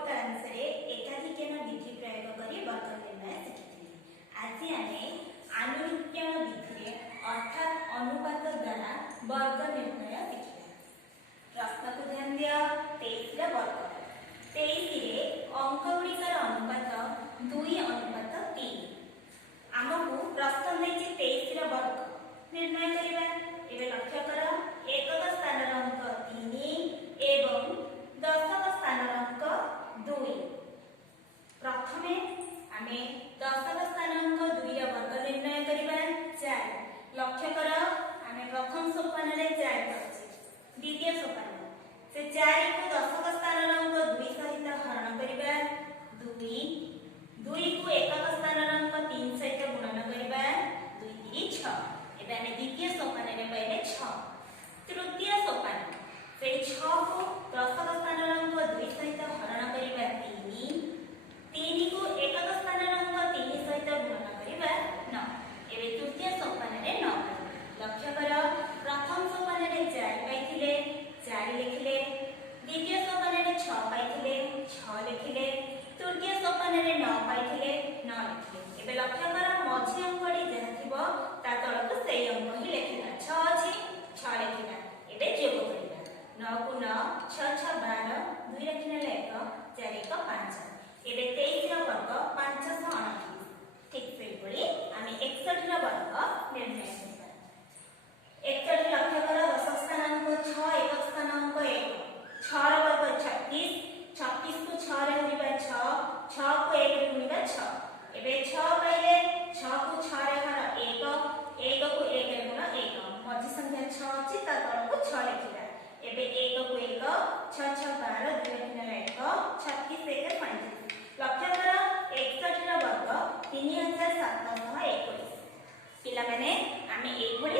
उपकांशरे एकाधिकेन विधि प्रयोग करी वर्ग निर्णय शिखिथिले। आज आमे आनुरूप्यण विधि अर्थात अनुपात द्वारा वर्ग निर्णय शिखिबा। प्रश्न को ध्यान दिया। 23 रा वर्ग 23 रे अंक गुड़िकर अनुपात 2:3। आमको प्रश्न देछि 23 रा वर्ग निर्णय करिबा। एबे लक्ष्य कर एकक स्थान अंक 3 एवं दशक स्थान अंक 2। प्रथमे आमे दशक स्थान अंक 2 रा वर्ग निर्णय करिबा 4। लक्ष्य कर आमे प्रथम सोपान रे 4 करछि। द्वितीय सोपान से 4 को दशक स्थान अंक 2 सहित हरण करिबा 2। 2 को एकक स्थान अंक 3 सहित गुणन करिबा 2 3 6। एबे आमे द्वितीय सोपान रे पाइले 6। तृतीय सोपान से 6 को दशक स्थान अंक 2 सहित हरण करिबा 3। 3 को एकक स्थान अंक 3 सहित गुणन करिबा 9। एबे तृतीय सोपान रे 9। लक्ष्य कर प्रथम सोपान रे 4 पाइथिले 4 लिखिले। द्वितीय सोपान रे 6 पाइथिले 6 लिखिले। तृतीय सोपान रे 9 पाइथिले 9 लिखिले। एबे लक्ष्य कर मझी अंकडी जहा थिबो ता तळको सेई अंक ही लिखिला। 6 अछि 6 लिखिला। एबे जोग करिबा 9 को 9 6 6 12 2 रखिना 1 4 1 5। एबे 23 रा वर्ग 529। ठीक से बोली आमे 61 रा वर्ग निर्णय करिबा। 61 लक्ष्य कर दशक स्थान अंक 6 एकक स्थान अंक 1। 6 रा वर्ग 36। 36 को 6 रे गुणिबा 6। 6 को 1 रे गुणिबा 6। एबे 6 पाइले 6 को 6 रे हर 1। 1 को 1 रे गुण 1। मझी संख्या 6 अछि ता तळको 6 लिखिला। एबे 1 को 1 6 6 12 2 रखिना 1 36 1 35। लक्ष्य कर 61 रा वर्ग 3721। पिला माने आमे एभली